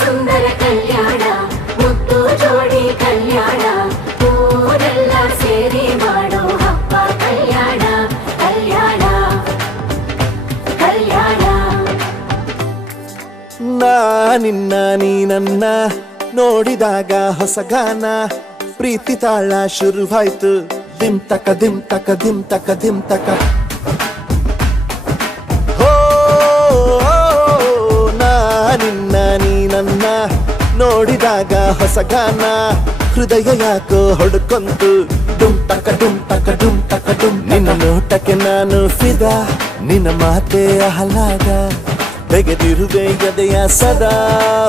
ಸುಂದರ ಕಲ್ಯಾಣ ಮುತ್ತು ಜೋಡಿ ಕಲ್ಯಾಣ ಊರೆಲ್ಲ ಸೇರಿ ಮಾಡೋ ಹಬ್ಬ ಕಲ್ಯಾಣ ಕಲ್ಯಾಣ ಕಲ್ಯಾಣ. ನಿನ್ನ ನೀ ನನ್ನ ನೋಡಿದಾಗ ಹೊಸಗಾನ ಪ್ರೀತಿ ತಾಳ ಶುರುವಾಯ್ತು ದಿಮ್ ತಕ ದಿಮ್ ತಕ ದಿಮ್ ತಕ ದಿಮ್ ತಕ. ನಿನ್ನ ನೀ ನನ್ನ ನೋಡಿದಾಗ ಹೊಸಗಾನ ಹೃದಯ ಯಾಕೋ ಹೊಡ್ಕೊಂತು ಡುಮ್ ತಕ ಡುಮ್ ತಕ ಡುಮ್ ತಕ ಡುಮ್. ನಿನ್ನ ನೋಟಕ್ಕೆ ನಾನು ಫಿದಾ ನಿನ್ನ ಮಾತೆ ಆಹ್ಲಾದ ತೆಗೆದಿರುವೆ ಎದೆಯ ಸದಾ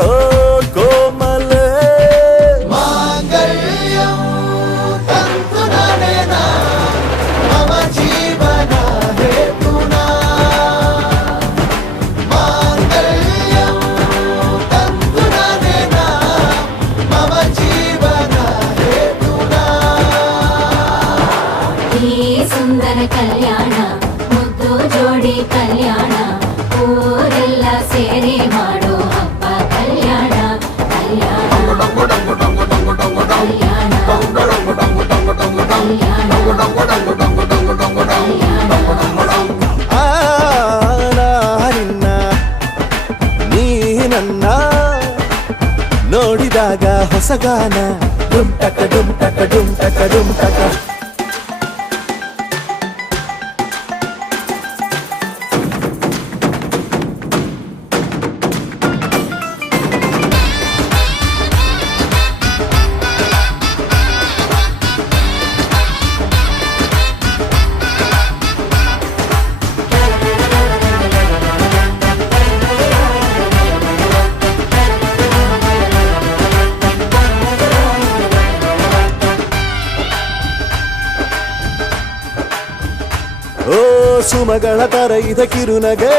ಓ ಕೋಮಲ ಮಾಂಗಲ್ಯಂ ತಂತು ನಾನೇನಾ ಮಮ ಜೀವನ ಹೇತುನಾ ಮಾಂಗಲ್ಯಂ ತಂತು ನಾನೇನಾ ಮಮ ಜೀವನ ಹೇತುನಾ. ಈ ಸುಂದರ ಕಲ್ಯಾಣ ಮುದ್ದು ಜೋಡಿ ಕಲ್ಯಾಣ ಊರೆಲ್ಲ ಸೇರಿ ಮಾಡೋ ಹಬ್ಬ ಕಲ್ಯಾಣ ಕಲ್ಯಾಣ ನಿನ್ನ ನೀ ನನ್ನ ನೋಡಿದಾಗ ಹೊಸಗಾನ ಡುಮ್ ಟಕ ಡುಮ್ ಟಕ ಡುಮ್ ಟಕ ಡುಮ್ ಟಕ. ಓ ಸುಮಗಳ ತರ ಇದೆ ಕಿರುನಗೆ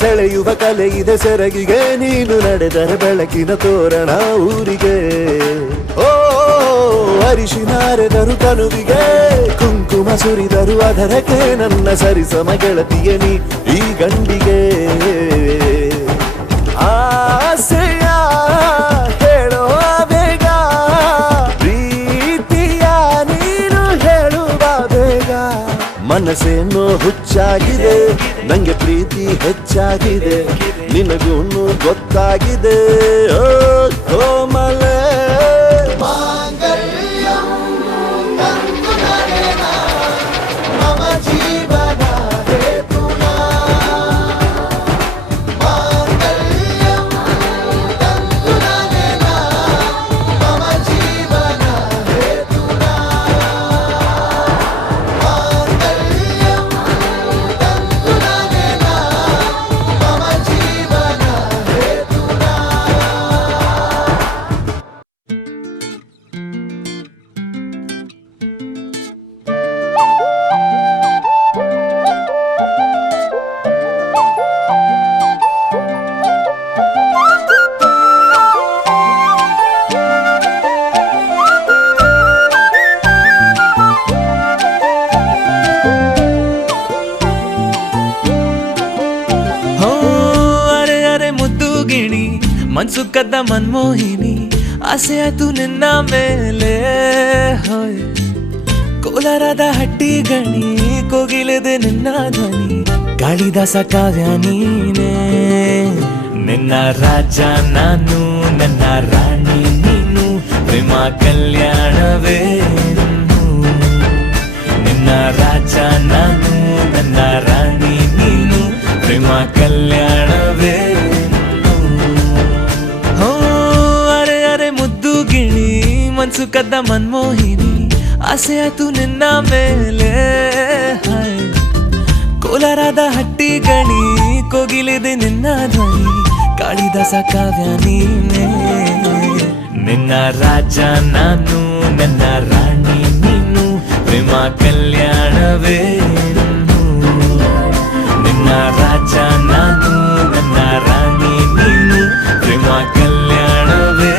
ಸೆಳೆಯುವ ಕಲೆ ಇದೆ ಸೆರಗಿಗೆ ನೀನು ನಡೆದರೆ ಬೆಳಕಿನ ತೋರಣ ಊರಿಗೆ. ಓ ಅರಿಶಿನಾರೆದರು ಕನುವಿಗೆ ಕುಂಕುಮ ಸುರಿದರು ಅದರಕ್ಕೆ ನನ್ನ ಸರಿಸಮ ಗೆಳತಿಯ ನೀ ಈ ಗಂಡಿಗೆ. ಆಸೆಯ ಹೇಳೋ ಬೇಗ ಪ್ರೀತಿಯ ನೀನು ಹೇಳುವ ಬೇಗ ಮನಸ್ಸೇನೋ ಹುಚ್ಚಾಗಿದೆ ನಂಗೆ ಪ್ರೀತಿ ಹೆಚ್ಚಾಗಿದೆ ನಿನಗೂನು ಗೊತ್ತಾಗಿದೆ ಓ ಕೋಮಲೆ ಮಾಂಗಲ್ಯಂ ತಂತು ನರೇನಾ ಮಮ ಜೀವನ ಹೇತುನಾ ಮಾಂಗಲ್ಯಂ ತಂತು ನರೇನಾ ಮಮ ಜೀವನ ಹೇತುನಾ ಮಾಂಗಲ್ಯಂ ತಂತು ನರೇನಾ ಮಮ ಜೀವನ ಹೇತುನಾ ಹೋ ಅರೆ ಅರೆ ಮುದ್ದು ಗಿಣಿ ಮನ್ಸು ಕದ್ದ ಮನ್ಮೋಹಿನಿ ಆಸೆ ಆಯ್ತು ನಿನ್ನ ಮೇಲೆ ಹೋಯ್ ಕೋಲಾರದ ಹಟ್ಟಿ ಗಣಿ ಕೋಗಿಲೆದೆ ನಿನ್ನ ಧ್ವನಿ ಕಾಳಿದಾಸ ಕಾವ್ಯ ನೀನೇ ನಿನ್ನ ರಾಜ ನಾನು ನನ್ನ ರಾಣಿ ನೀನು ಪ್ರೇಮ ಕಲ್ಯಾಣವೇ ನಿನ್ನ ರಾಜ ನಾನು ನನ್ನ ರಾಣಿ ನೀನು ಪ್ರೇಮ ಕಲ್ಯಾಣವೇ ಹೋ ಅರೆ ಅರೆ ಮುದ್ದು ಗಿಣಿ ಮನ್ಸು ಕದ್ದ ಮನ್ಮೋಹಿನಿ ಆಸೆ ಆಯ್ತು ನಿನ್ನ ಮೇಲೆ ಹಾಯ್ ಕೋಲಾರದ ಹಟ್ಟಿ ಗಣಿ ಕೋಗಿಲಿದೆ ನಿನ್ನ ಧ್ವನಿ ಕಾಳಿದಾಸ ಕಾವ್ಯ ನೀನೇ ನಿನ್ನ ರಾಜ ನಾನು ನನ್ನ ರಾಣಿ ನೀನು ಪ್ರೇಮ ಕಲ್ಯಾಣವೇ ನಿನ್ನ ರಾಜ ನಾನು ನನ್ನ ರಾಣಿ ನೀನು ಪ್ರೇಮ ಕಲ್ಯಾಣವೇ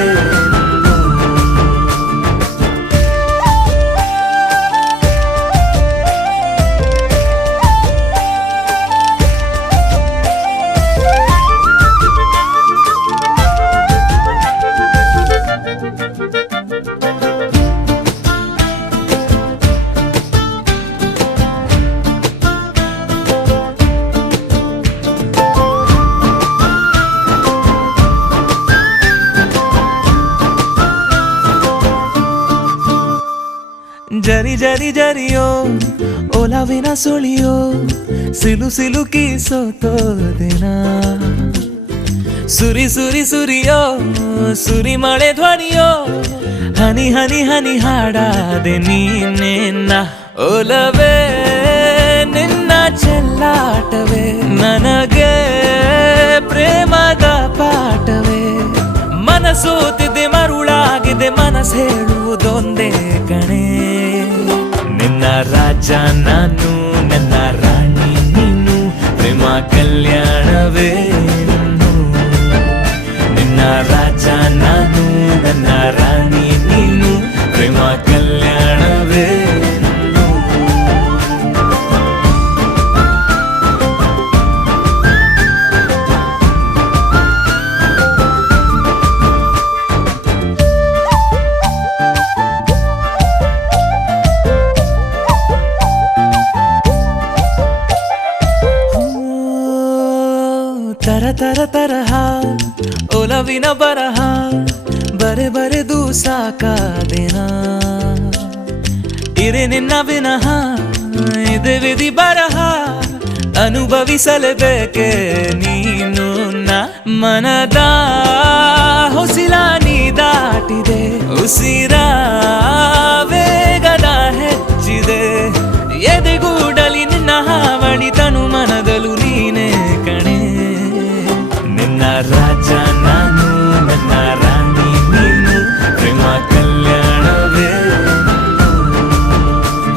ಜರಿ ಜರಿ ಜರಿಯೋ ಓಲಾವಿನ ಸುಳಿಯೋ ಸಿಲು ಸಿಲುಕಿ ಸೋತೋದಿನ ಸುರಿ ಸುರಿ ಸುರಿಯೋ ಸುರಿ ಮಳೆ ಧ್ವನಿಯೋ ಹನಿ ಹನಿ ಹನಿ ಹಾಡಾದೆ ನೀನೇನ ಓಲವೇ ನಿನ್ನ ಚೆಲ್ಲಾಟವೇ ನನಗೆ ಪ್ರೇಮದ ಪಾಠವೇ ಮನಸೋತಿದೆ ಮರುಳಾಗಿದೆ ಮನಸ್ಸು ಹೇಳುವುದೊಂದೇ ಕಣೆ ನಿನ್ನ ರಾಜ ನಾನು ನನ್ನ ರಾಣಿ ನೀನು ಪ್ರೇಮ ಕಲ್ಯಾಣವೇ ನಿನ್ನ ರಾಜ ನಾನು ನನ್ನ ರಾಣಿ ನೀನು ಪ್ರೇಮ ಕಲ್ಯಾಣವೇ ತರ ತರ ತರಹ ಒಲವಿನ ಬರಹ ಬರೆ ಬರೆದು ಸಾಕಾದೆನ ಇರೆ ನಿನ್ನ ವಿನಃ ಇದೆ ವಿಧಿ ಬರಹ ಅನುಭವಿಸಲೇಬೇಕೆ ನೀನು ಮನದ ಹೊಸಿಲ ನೀ ದಾಟಿದೆ ಉಸಿರ ವೇಗದ ಹೆಚ್ಚಿದೆ ಎದೆಗೂಡಲಿ ನಿನ್ನ ಹಾವಳಿ ತನು ಮನದಲು ನೀನೇ ಕಣೆ ನಿನ್ನ ರಾಜ ನಾನು ನನ್ನ ರಾಣಿ ನೀನು ಪ್ರೇಮ ಕಲ್ಯಾಣವೇ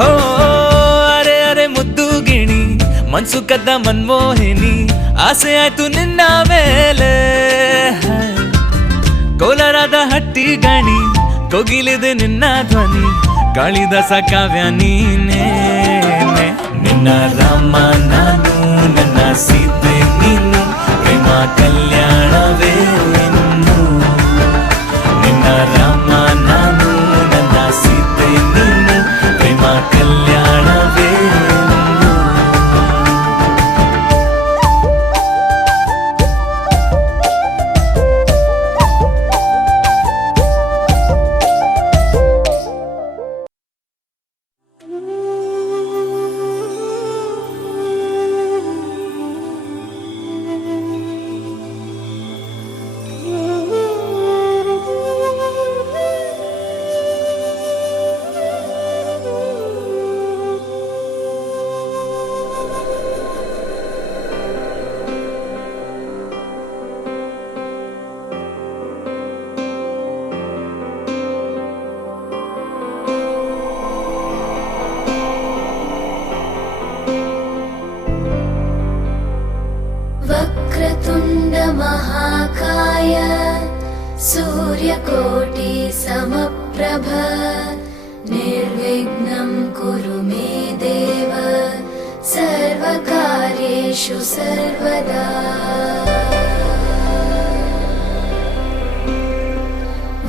ಹೋ ಅರೆ ಅರೆ ಮುದ್ದು ಗಿಣಿ ಮನ್ಸು ಕದ್ದ ಮನ್ಮೋಹಿನಿ ಆಸೆ ಆಯ್ತು ನಿನ್ನ ಮೇಲೆ ಕೋಲಾರದ ಹಟ್ಟಿ ಗಣಿ ಕೋಗಿಲಿದೆ ನಿನ್ನ ಧ್ವನಿ ಕಾಳಿದಾಸ ಕಾವ್ಯ ನೀನೇ ನಿನ್ನ ರಾಮ ನಾನು ನನ್ನ ಸೀತೆ ನೀನು ಪ್ರೇಮ ಕಲ್ಯಾಣವೇ ನಿನ್ನ ರಾಮ ನಾನು ನನ್ನ ಸೀತೆ ನೀನು ಪ್ರೇಮ ಕಲ್ಯಾಣವೇ महाकाय सूर्यकोटि समप्रभ निर्विघ्नं कुरु मे देव सर्वकार्येषु सर्वदा।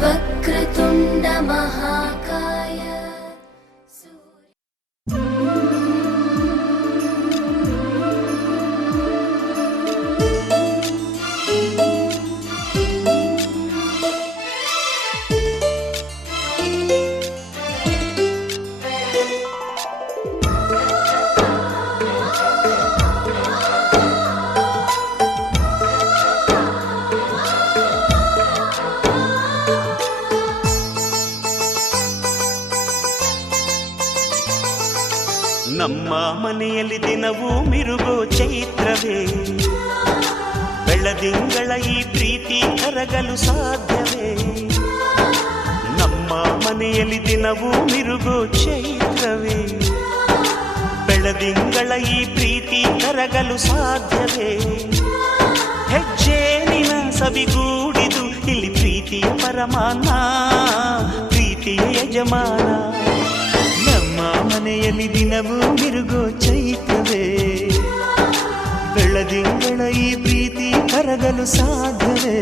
वक्रतुण्ड महाकाय ನಮ್ಮ ಮನೆಯಲ್ಲಿ ದಿನವೂ ಮಿರುಗೋ ಚೈತ್ರವೇ, ಬೆಳದಿಂಗಳ ಈ ಪ್ರೀತಿ ಕರಗಲು ಸಾಧ್ಯವೇ? ನಮ್ಮ ಮನೆಯಲ್ಲಿ ದಿನವೂ ಮಿರುಗೋ ಚೈತ್ರವೇ, ಬೆಳದಿಂಗಳ ಈ ಪ್ರೀತಿ ಕರಗಲು ಸಾಧ್ಯವೇ? ಹೆಜ್ಜೇನಿನ ಸವಿಗೂಡಿದು ಇಲ್ಲಿ ಪ್ರೀತಿಯ ಪರಮಾನ, ಪ್ರೀತಿಯ ಯಜಮಾನ. ಮನೆಯಲ್ಲಿ ದಿನವೂ ಮಿರುಗೋ ಚೈತ್ರವೇ, ಬೆಳದಿಂಗಳ ಈ ಪ್ರೀತಿ ಕರಗಲು ಸಾಧ್ಯವೇ?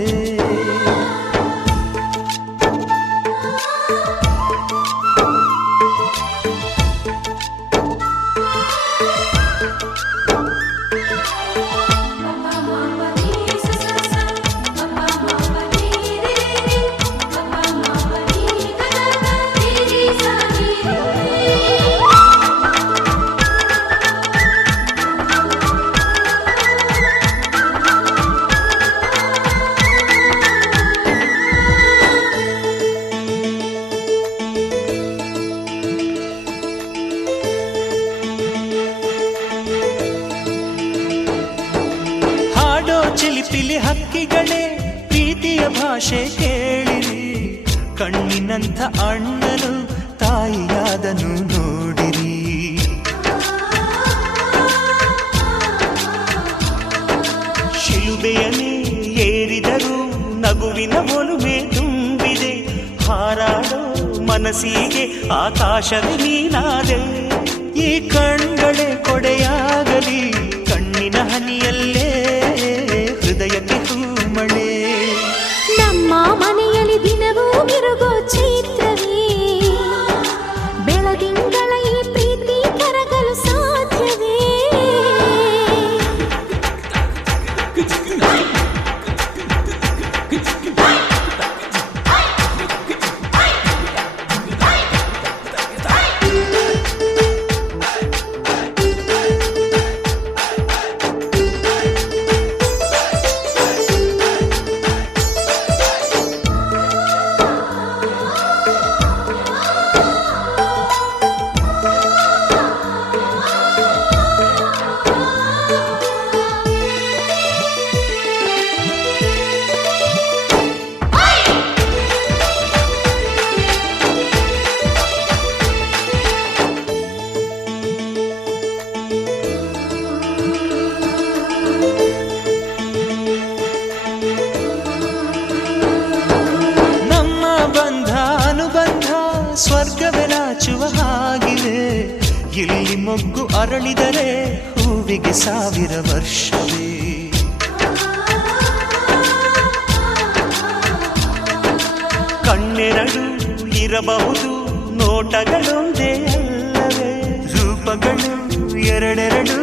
ಚಿಲಿಪಿಲಿ ಹಕ್ಕಿಗಳೇ ಪ್ರೀತಿಯ ಭಾಷೆ ಕೇಳಿರಿ, ಕಣ್ಣಿನಂಥ ಅಣ್ಣನು ತಾಯಿಯಾದನು ನೋಡಿರಿ. ಶಿಲುಬೆಯನ್ನೇ ಏರಿದರೂ ನಗುವಿನ ಒಲುಮೆ ತುಂಬಿದೆ, ಹಾರಾಡೋ ಮನಸ್ಸಿಗೆ ಆಕಾಶವೇ ನೀನಾದೆ. ಈ ಕಣ್ಗಳೇ ಕೊಡೆಯಾಗಲಿ, ಕಣ್ಣಿನ ಹನಿಯಲ್ಲೇ ಹೃದಯಕ್ಕೆ ಹೂಮಳೆ. ನಮ್ಮ ಮನೆಯಲ್ಲಿ ದಿನವೂ ಮಿರುಗೋ ಚೈತ್ರವೇ, ಬೆಳದಿಂಗಳ ಈ ಪ್ರೀತಿ ಕರಗಲು ಸಾಧ್ಯವೇ? ಸ್ವರ್ಗವೇ ನಾಚುವ ಹಾಗಿವೆ, ಇಲ್ಲಿ ಮೊಗ್ಗು ಅರಳಿದರೆ ಹೂವಿಗೆ 1000 ವರ್ಷವೇ. ಕಣ್ಣೆರಡು ಇರಬಹುದು, ನೋಟಗಳೊಂದೇ ಅಲ್ಲವೇ? ರೂಪಗಳು ಎರಡೆರಡು,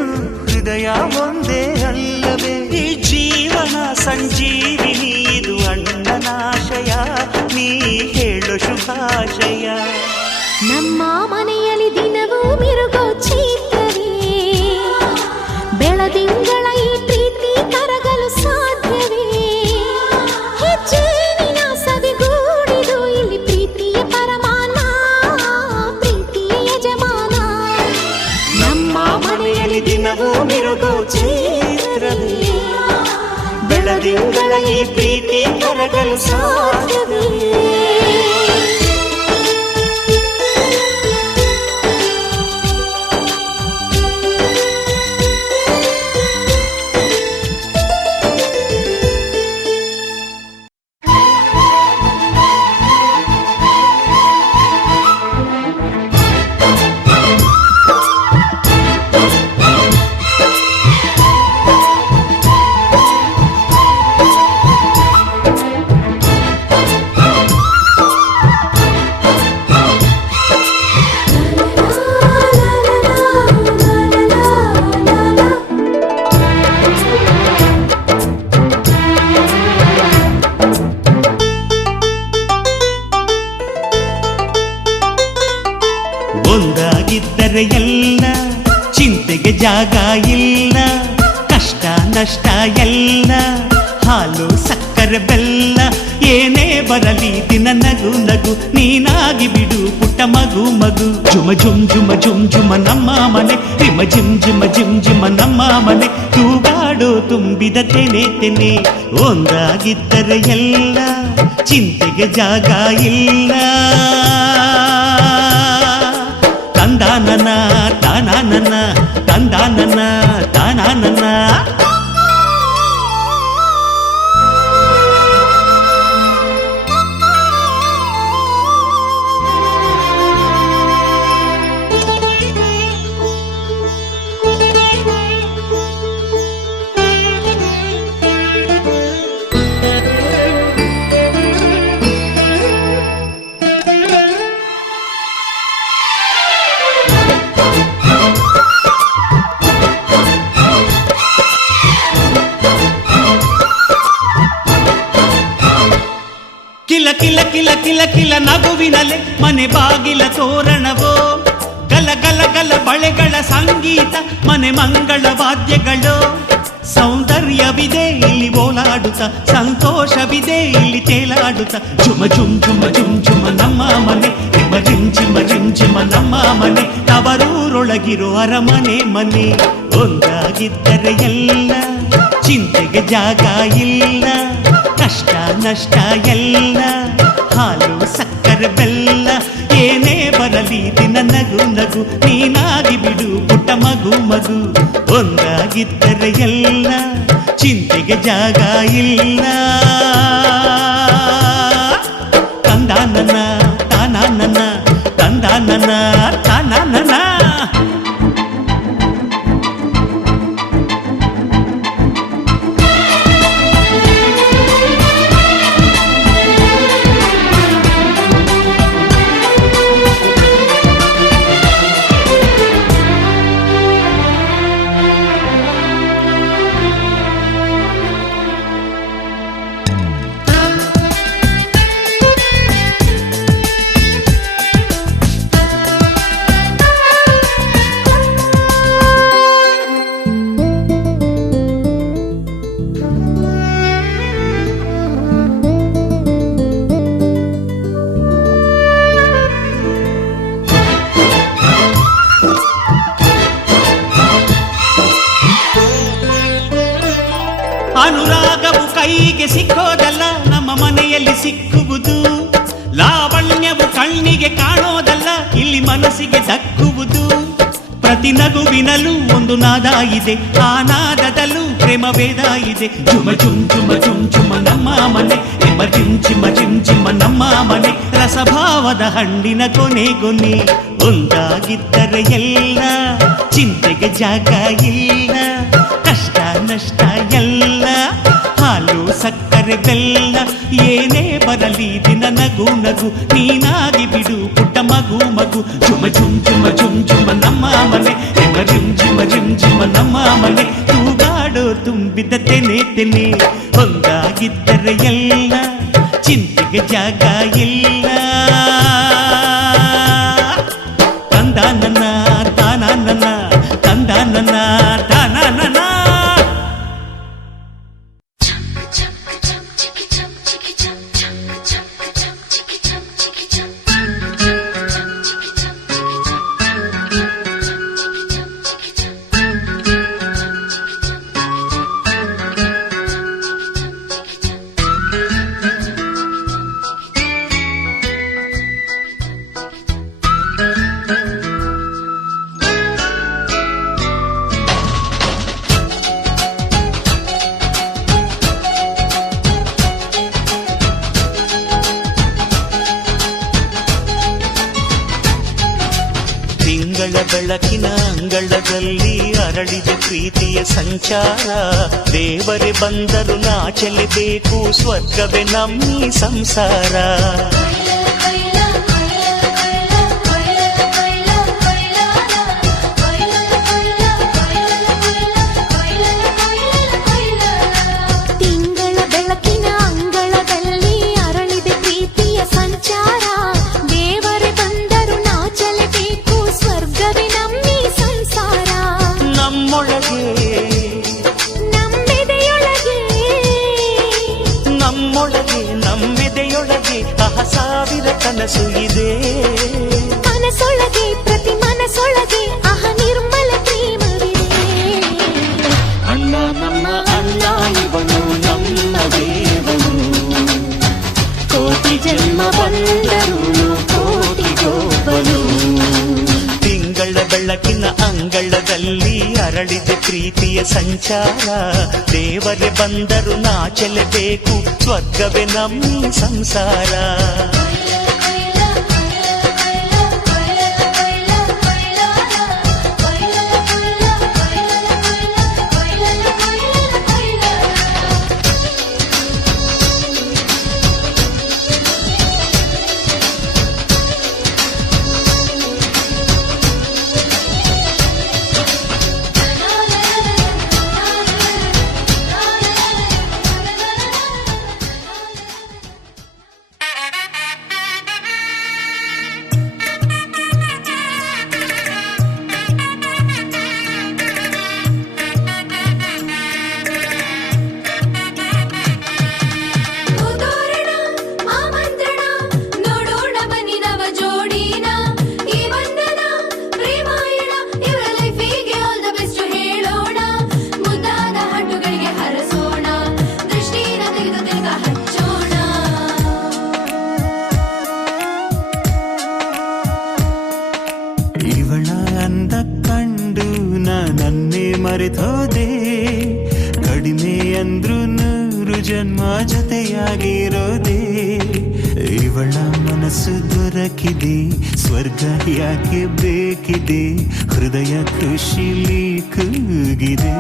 ಹೃದಯ ಒಂದೇ ಅಲ್ಲವೇ? ಈ ಜೀವನ ಸಂಜೀವಿನಿ, ಇದು ಅಣ್ಣನಾಶಯ, ನೀ ಹೇಳು ಶುಭಾಶಯ. ನಮ್ಮ ಮನೆಯಲ್ಲಿ ದಿನವೂ ಮಿರುಗೋ ಚೈತ್ರವೇ, ಬೆಳದಿಂಗಳ ಈ ಪ್ರೀತಿ ಕರಗಲು ಸಾಧ್ಯವೇ? ಹೆಜ್ಜೇನಿನ ಸವಿಗೂಡಿದು ಇಲ್ಲಿ ಪ್ರೀತಿಯ ಪರಮಾನ, ಪ್ರೀತಿಯ ಯಜಮಾನ. ನಮ್ಮ ಮನೆಯಲ್ಲಿ ದಿನವೂ ಮಿರುಗೋ ಚೈತ್ರವೇ, ಬೆಳದಿಂಗಳ ಈ ಪ್ರೀತಿ ಕರಗಲು ಸಾಧ್ಯವೇ? ಹಾಲು ಸಕ್ಕರೆ ಬೆಲ್ಲ ಏನೇ ಬರಲಿ ದಿನ ನಗು ನಗು ನೀನಾಗಿ ಬಿಡು ಪುಟ್ಟ ಮಗು ಮಗು ಜುಮ ಜುಮ್ ಜುಮ ಜುಮ್ ಜುಮ ನಮ್ಮ ಮನೆ ರಿಮ ಜಿಮ್ ಜಿಮ ಜಿಮ್ ಜಿಮ ನಮ್ಮ ಮನೆ ತೂಗಾಡೋ ತುಂಬಿದ ತೆನೆ ತೆನೆ ಒಂದಾಗಿದ್ದರೆ ಎಲ್ಲ ಚಿಂತೆಗೆ ಜಾಗ ಇಲ್ಲ ತಂದಾನನ ತಾನಾನನ ತಂದಾನನ ತಾನಾನನ ಕಿಲ ಕಿಲ ಕಿಲ ಕಿಲ ಕಿಲ ನಗುವಿನಲೆ ಮನೆ ಬಾಗಿಲ ತೋರಣವೋ ಗಲ ಗಲ ಗಲ ಬಳೆಗಳ ಸಂಗೀತ ಮನೆ ಮಂಗಳ ವಾದ್ಯಗಳು ಸೌಂದರ್ಯವಿದೆ ಇಲ್ಲಿ ಓಲಾಡುತ್ತ ಸಂತೋಷವಿದೆ ಇಲ್ಲಿ ತೇಲಾಡುತ್ತ ಜುಮ ಜುಮ್ ಜುಮ ಜುಮ್ ಜುಮ ನಮ್ಮ ಮನೆ ರಿಮ ಜಿಮ್ ಜಿಮ ಜಿಮ್ ಜಿಮ ನಮ್ಮ ಮನೆ ತವರೂರೊಳಗಿರೋ ಅರಮನೆ ಮನೆ ಒಂದಾಗಿದ್ದರೆ ಎಲ್ಲ ಚಿಂತೆಗೆ ಜಾಗ ಇಲ್ಲ ಕಷ್ಟ ನಷ್ಟ ಎಲ್ಲ ಹಾಲು ಸಕ್ಕರೆ ಬೆಲ್ಲ ಏನೇ ಬರಲಿ ದಿನ ನಗು ನಗು ನೀನಾಗಿ ಬಿಡು ಪುಟ್ಟ ಮಗು ಮಗು ಒಂದಾಗಿದ್ದರೆ ಎಲ್ಲ ಚಿಂತೆಗೆ ಜಾಗ ಇಲ್ಲ ತಂದಾನನ ತಾನಾನನ ತಂದಾನನ ತಾನಾನನ ಅನುರಾಗವು ಕೈಗೆ ಸಿಕ್ಕೋದಲ್ಲ ನಮ್ಮ ಮನೆಯಲ್ಲಿ ಸಿಕ್ಕುವುದು ಲಾವಣ್ಯವು ಕಣ್ಣಿಗೆ ಕಾಣೋದಲ್ಲ ಇಲ್ಲಿ ಮನಸ್ಸಿಗೆ ದಕ್ಕುವುದು ಪ್ರತಿ ನಗುವಿನಲ್ಲೂ ಒಂದು ನಾದ ಇದೆ ಆ ನಾದದಲ್ಲೂ ಪ್ರೇಮ ವೇದ ಇದೆ ಜುಮ ಜುಮ್ ಜುಮ ಜುಮ್ ಜುಮ ನಮ್ಮ ಮನೆ ರಿಮ ಜಿಮ್ ಜಿಮ ಜಿಮ್ ಜಿಮ ನಮ್ಮ ಮನೆ ರಸಭಾವದ ಹಣ್ಣಿನ ಕೊನೆ ಕೊನೆ ಒಂದಾಗಿದ್ದರೆ ಎಲ್ಲ ಚಿಂತೆಗೆ ಜಾಗ ಇಲ್ಲ ಕಷ್ಟ ನಷ್ಟ ಎಲ್ಲ ಹಾಲು ಸಕ್ಕರೆ ಬೆಲ್ಲ ಏನೇ ಬರಲಿ ದಿನ ನಗು ನಗು ನೀನಾಗಿ ಬಿಡು ಪುಟ್ಟ ಮಗು ಮಗು ಜುಮ ಜುಮ್ ಜುಮ ಜುಮ್ ಜುಮ ನಮ್ಮ ಮನೆ ರಿಮ ಜಿಮ್ ಜಿಮ ಜಿಮ್ ಜಿಮ ನಮ್ಮ ಮನೆ ತೂಗಾಡೋ ತುಂಬಿದ ತೆನೆ ತೆನೆ ಒಂದಾಗಿದ್ದರೆ ಎಲ್ಲ ಚಿಂತೆಗೆ ಜಾಗ ಇಲ್ಲ ತಂದಾನನ ತಾನಾನನ ತಂದಾನನ ತಾನಾನನ ಬೆಳಕಿನ ಅಂಗಳದಲ್ಲಿ ಅರಳಿದ ಪ್ರೀತಿಯ ಸಂಚಾರ ದೇವರೇ ಬಂದರು ನಾಚಲೇಬೇಕು ಸ್ವರ್ಗವೇ ನಮ್ಮಿ ಸಂಸಾರ ನಮ್ಮೊಳಗೆ ನಮ್ಮೆದೆಯೊಳಗೆ ಸಾವಿರ ಕನಸು ಇದೆ. ಕನಸೊಳಗೆ ಪ್ರತಿ ಮನಸೊಳಗೆ ನಿರ್ಮಲ ಪ್ರೇಮವಿದೆ. ಅಣ್ಣ ನಮ್ಮ ಅಣ್ಣ ಇವನು ನಮ್ಮ ದೇವನು, ಕೋಟಿ ಜನ್ಮ ಬಂದರು ಕೋಟಿಗೊಬ್ಬನು. ತಿಂಗಳ ಬೆಳಕಿನ ಅಂಗಳದಲ್ಲಿ ಅರಳಿದೆ ಪ್ರೀತಿಯ ಸಂಚಾರ. ದೇವರೇ ಬಂದರು ನಾಚಲೇಬೇಕು, ಸ್ವರ್ಗವೇ ನಮ್ಮ ಸಂಸಾರ. ಮರೆತೋದೆ ಕಡಿಮೆ ಅಂದ್ರು 100 ಜನ್ಮ ಜೊತೆಯಾಗಿರೋದೆ. ಇವಳ ಮನಸ್ಸು ದೊರಕಿದೆ, ಸ್ವರ್ಗ ಯಾಕೆ ಬೇಕಿದೆ, ಹೃದಯ ಖುಷಿಲಿ ಕೂಗಿದೆ.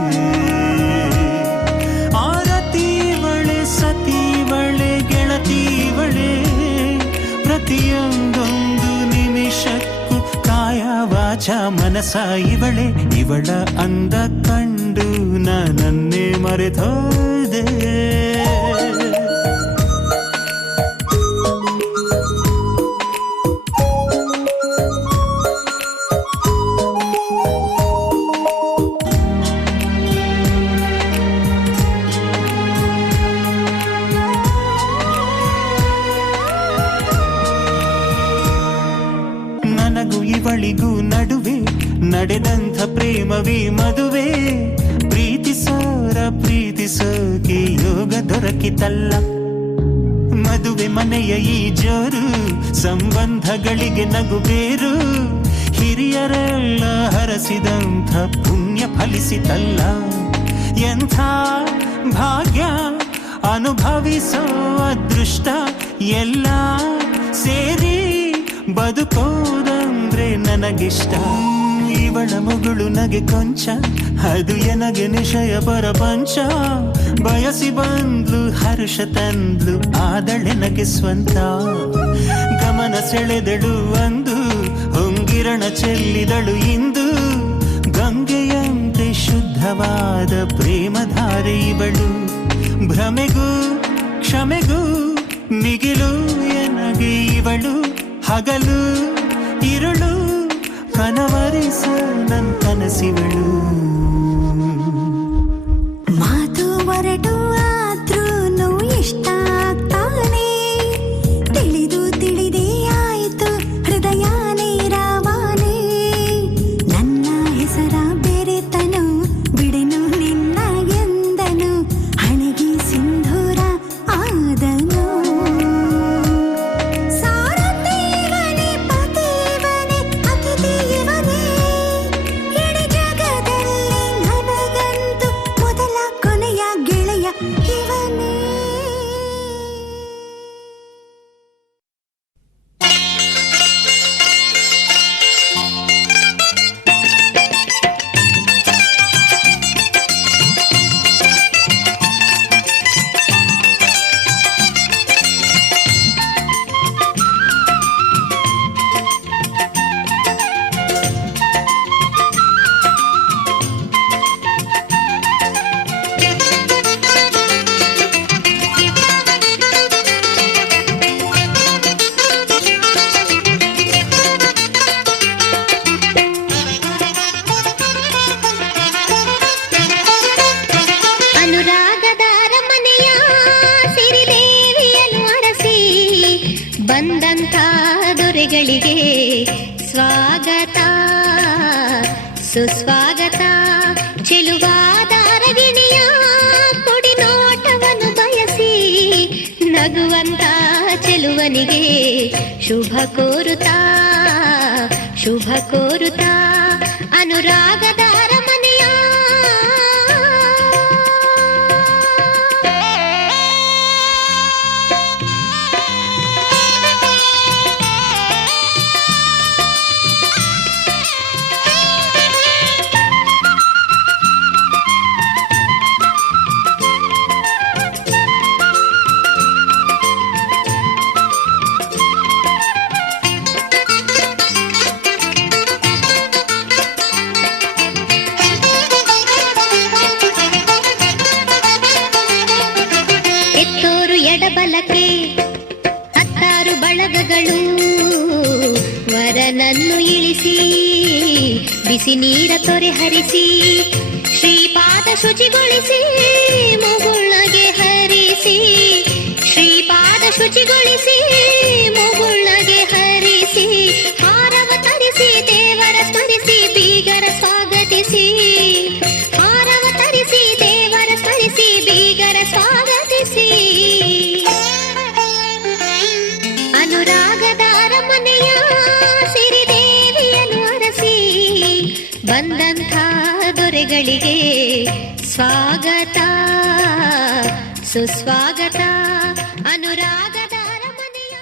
ಆರತಿವಳೆ ಸತಿವಳೆ ಗೆಳತಿವಳೆ, ಪ್ರತಿಯೊಂದೊಂದು ನಿಮಿಷಕ್ಕೂ ಕಾಯ ವಾಚ ಮನಸ ಇವಳೆ. ಇವಳ ಅಂದ ಕಂಡು ನನ್ನೇ ಮರೆತೋದೆ. ನನಗೂ ಇವಳಿಗೂ ನಡುವೆ ನಡೆದಂಥ ಪ್ರೇಮವೇ ಮದುವೆ. ಪ್ರೀತಿಸೋರ ಪ್ರೀತಿಸೋಕೆ ಯೋಗ ದೊರಕಿತಲ್ಲ. ಮದುವೆ ಮನೆಯ ಈ ಜೋರು ಸಂಬಂಧಗಳಿಗೆ ನಗು ಬೇರು. ಹಿರಿಯರೆಲ್ಲ ಹರಸಿದಂಥ ಪುಣ್ಯ ಫಲಿಸಿತಲ್ಲ. ಎಂಥ ಭಾಗ್ಯ ಅನುಭವಿಸೋ ಅದೃಷ್ಟ, ಎಲ್ಲ ಸೇರಿ ಬದುಕೋದಂದ್ರೆ ನನಗಿಷ್ಟ. ಇವಳ ಮಗಳು ನಗೆ ಕೊಂಚ, ಅದು ಎನಗೆ ನಿಶಯ ಪರಪಂಚ. ಬಯಸಿ ಬಂದ್ಲು ಹರ್ಷ ತಂದ್ಲು, ಆದಳೆನಗೆ ಸ್ವಂತ. ಗಮನ ಸೆಳೆದಳು ಅಂದು, ಹೊಂಗಿರಣ ಚೆಲ್ಲಿದಳು ಇಂದು. ಗಂಗೆಯಂತೆ ಶುದ್ಧವಾದ ಪ್ರೇಮಧಾರೆ ಇವಳು. ಭ್ರಮೆಗೂ ಕ್ಷಮೆಗೂ ಮಿಗಿಲು ಎನಗೆ ಇವಳು. ಹಗಲು ಇರುಳು ಕನವರಿಸ ನನ್ನ ಕನಸಿವಳು. ಮಾತು ಹೊರಟು ಆದ್ರೂ ಇಷ್ಟ ಆಗ್ತಾನೆ, ತಿಳಿದು ತಿಳಿದೇ ಆಯ್ತು ಹೃದಯನೇ ರಾವಾನೆ. ನನ್ನ ಹೆಸರ ಬೆರೆತನು ಬಿಡೆನು ನಿನ್ನ ಎಂದನು, ಹಣೆಗೆ ಸಿಂಧೂರ ಆದನು. ಬಂದಂಥ ದೊರೆಗಳಿಗೆ ಸ್ವಾಗತ ಸುಸ್ವಾಗತ. ಚೆಲುವಾದ ಅರಗಿಣಿಯ ಕೊಡಿ ನೋಟವನ್ನು ಬಯಸಿ ನಗುವಂತ ಚೆಲುವನಿಗೆ ಶುಭ ಕೋರುತ್ತಾ ಶುಭ ಕೋರುತ್ತಾ ಅನುರಾಗದ ಅರಮನೆಯ ಎತ್ತೋರು ಎಡಬಲಕ್ಕೆ ಹತ್ತಾರು ಬಳಗಗಳು ವರನನ್ನು ಇಳಿಸಿ ಬಿಸಿ ನೀರ ತೊರೆ ಹರಿಸಿ ಶ್ರೀಪಾದ ಶುಚಿಗೊಳಿಸಿ ಮುಗುಳ್ನಗೆ ಹರಿಸಿ ಶ್ರೀಪಾದ ಶುಚಿಗೊಳಿಸಿ ಮುಗುಳ್ನಗೆ ಹರಿಸಿ ಹಾರವ ತರಿಸಿ ದೇವರ ಸ್ಮರಿಸಿ ಬೀಗರ ಸ್ವಾಗತಿಸಿ ಹಾರವ ತರಿಸಿ ದೇವರ ಸ್ಮರಿಸಿ ಬೀಗರ ಸ್ವಾಗತಿಸಿ ಅನುರಾಗದ ಅರಮನೆಯ ಸಿರಿದೇವಿಯನ್ನು ಅರಸಿ ಬಂದಂಥ ದೊರೆಗಳಿಗೆ ಸ್ವಾಗತ ಸುಸ್ವಾಗತ ಅನುರಾಗದ ಅರಮನೆಯ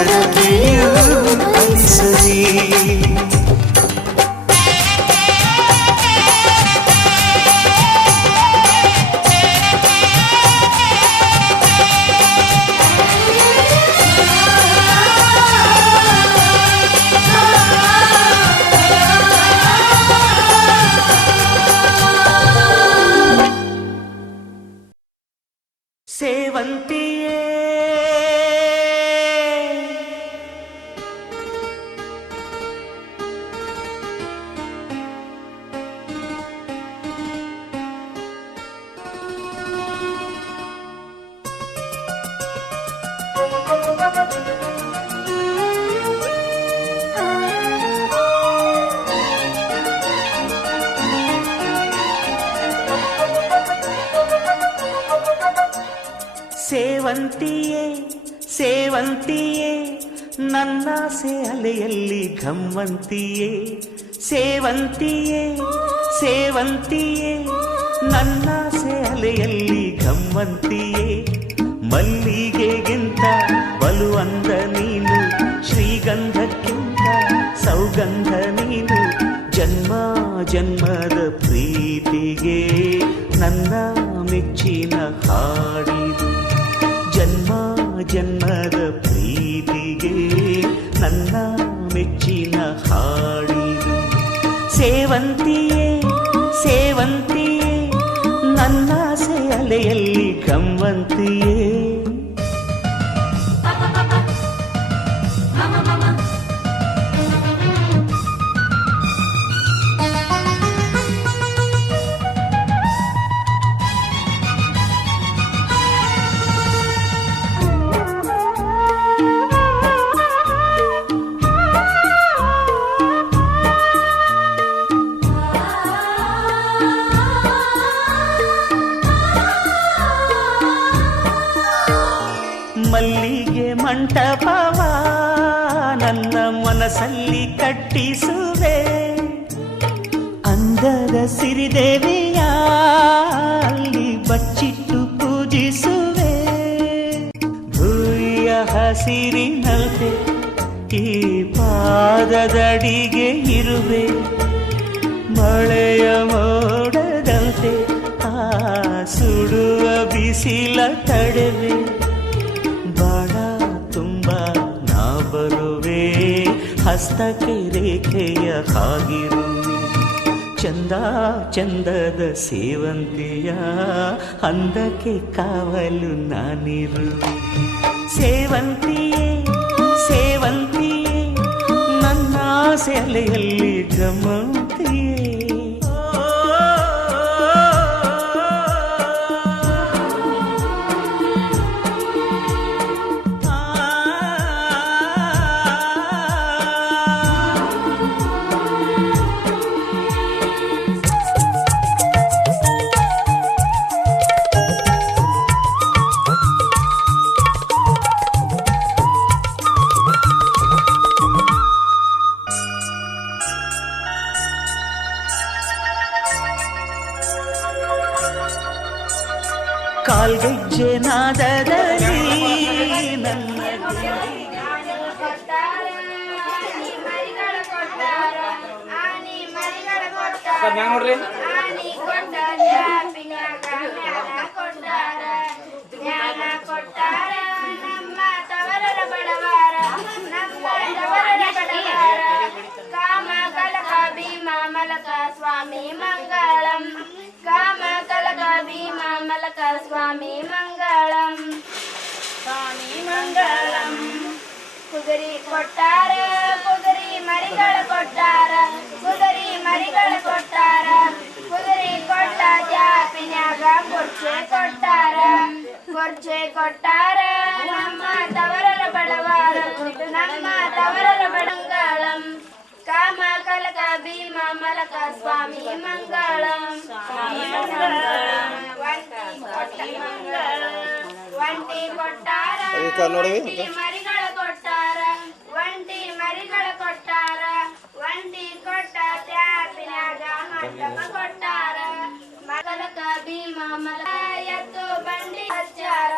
ಪರದೆಯು ಅನಿಸಲಿ. ಸೇವಂತಿಯೇ ಸೇವಂತಿಯೇ ಸೇವಂತಿಯೇ ನನ್ನಾಸೆ ಅಲೆಯಲ್ಲಿ ಘಮ್ಮಂತಿಯೇ. ಸೇವಂತಿಯೇ ಸೇವಂತಿಯೇ ನನ್ನಾಸೆ ಅಲೆಯಲ್ಲಿ ಘಮ್ಮಂತಿಯೇ. ಮಲ್ಲಿಗೆಗಿಂತ ಬಲು ಅಂದ ನೀನು, ಶ್ರೀಗಂಧಕ್ಕಿಂತ ಸೌಗಂಧ ನೀನು. ಜನ್ಮ ಜನ್ಮದ ಪ್ರೀತಿಗೆ ನನ್ನ ಮೆಚ್ಚಿನ ಹಾಡಿದು. ಜನ್ಮ ಜನ್ಮದ ಪ್ರೀತಿಗೆ ನನ್ನ ಮೆಚ್ಚಿನ ಹಾಡಿದು. ಸೇವಂತಿಯೇ ಸೇವಂತಿಯೇ ನನ್ನಾಸೆ ಅಲೆಯಲ್ಲಿ ಗಮ್ಮಂತಿಯೇ. ಮಲ್ಲಿಗೆ ಮಂಟಪವ ನನ್ನ ಮನಸ್ಸಲ್ಲಿ ಕಟ್ಟಿಸುವೆ. ಅಂದದ ಸಿರಿದೇವಿಯ ಅಲ್ಲಿ ಬಚ್ಚಿಟ್ಟು ಪೂಜಿಸುವೆ. ಭೂಯ ಹಸಿರಿನಲ್ತೆ ಈ ಪಾದದಡಿಗೆ ಇರುವೆ. ಮಳೆಯ ಮೋಡದಂತೆ ಆ ಸುಡುವ ಬಿಸಿಲ ತಡೆವೆ. ಬಾಳ ತುಂಬ ನಾ ಬರುವೆ, ಹಸ್ತಕ್ಕೆ ರೇಖೆಯ ಹಾಗಿರುವೆ. ಚಂದ ಚಂದದ ಸೇವಂತಿಯ ಅಂದಕ್ಕೆ ಕಾವಲು ನಾನಿರುವೆ. ಸೇವಂತಿಯೇ ಸೇವಂತಿಯೇ ನನ್ನ ಸೆಲೆಯಲ್ಲಿ ಗಮಂತಿಯೇ. ಕಾಲ್ಗೆಜ್ಜೆ ನಾದದಲ್ಲಿ ನನ್ನ ನೋಡ್ರಿ ಕಾಮ ಕಲಕ ಭೀಮ ಮಲಕ ಸ್ವಾಮಿ ಮಂಗಳಂ. ಕಾಮ ಕಲಕ ಭೀಮ ಮಲಕ ಸ್ವಾಮಿ ಮಂಗಳಂ. ಸ್ವಾಮಿ ಮಂಗಳಂ. ಕುದುರೆ ಕೊಟ್ಟಾರ ಕುದುರೆ ಮರಿಗಳ ಕೊಟ್ಟಾರ. ಕುದುರೆ ಮರಿಗಳ ಕೊಟ್ಟಾರ. ಕುದುರೆ ಕೊಟ್ಟ ಜಾಪಿನ್ಯಾಗ ಕೊರ್ಚೆ ಕೊಟ್ಟಾರ. ಕೊರ್ಚೆ ಕೊಟ್ಟಾರ ನಮ್ಮ ತವರರ ಬಡವಾರ. ನಮ್ಮ ತವರರ ಬಡಂಗಳಂ. ಕಾಮ ಕಲಕ ಭೀಮ ಮಲಕ ಸ್ವಾಮಿ ಮಂಗಳಂ. ಒಂಟಿ ಕೊಟ್ಟಾರ ಒಂಟಿ ಮರಿಗಳ ಕೊಟ್ಟಾರ. ಒಂಟಿ ಮರಿಗಳ ಕೊಟ್ಟಾರ. ಒಂಟಿ ಕೊಟ್ಟ ತ್ಯಾಪಿನಾಗ ಮಂಟಪ ಕೊಟ್ಟಾರ. ಕಲಕ ಭೀಮ ಮಲಕ ಎತ್ತು ಬಂಡಿ ಹಚ್ಚಾರ.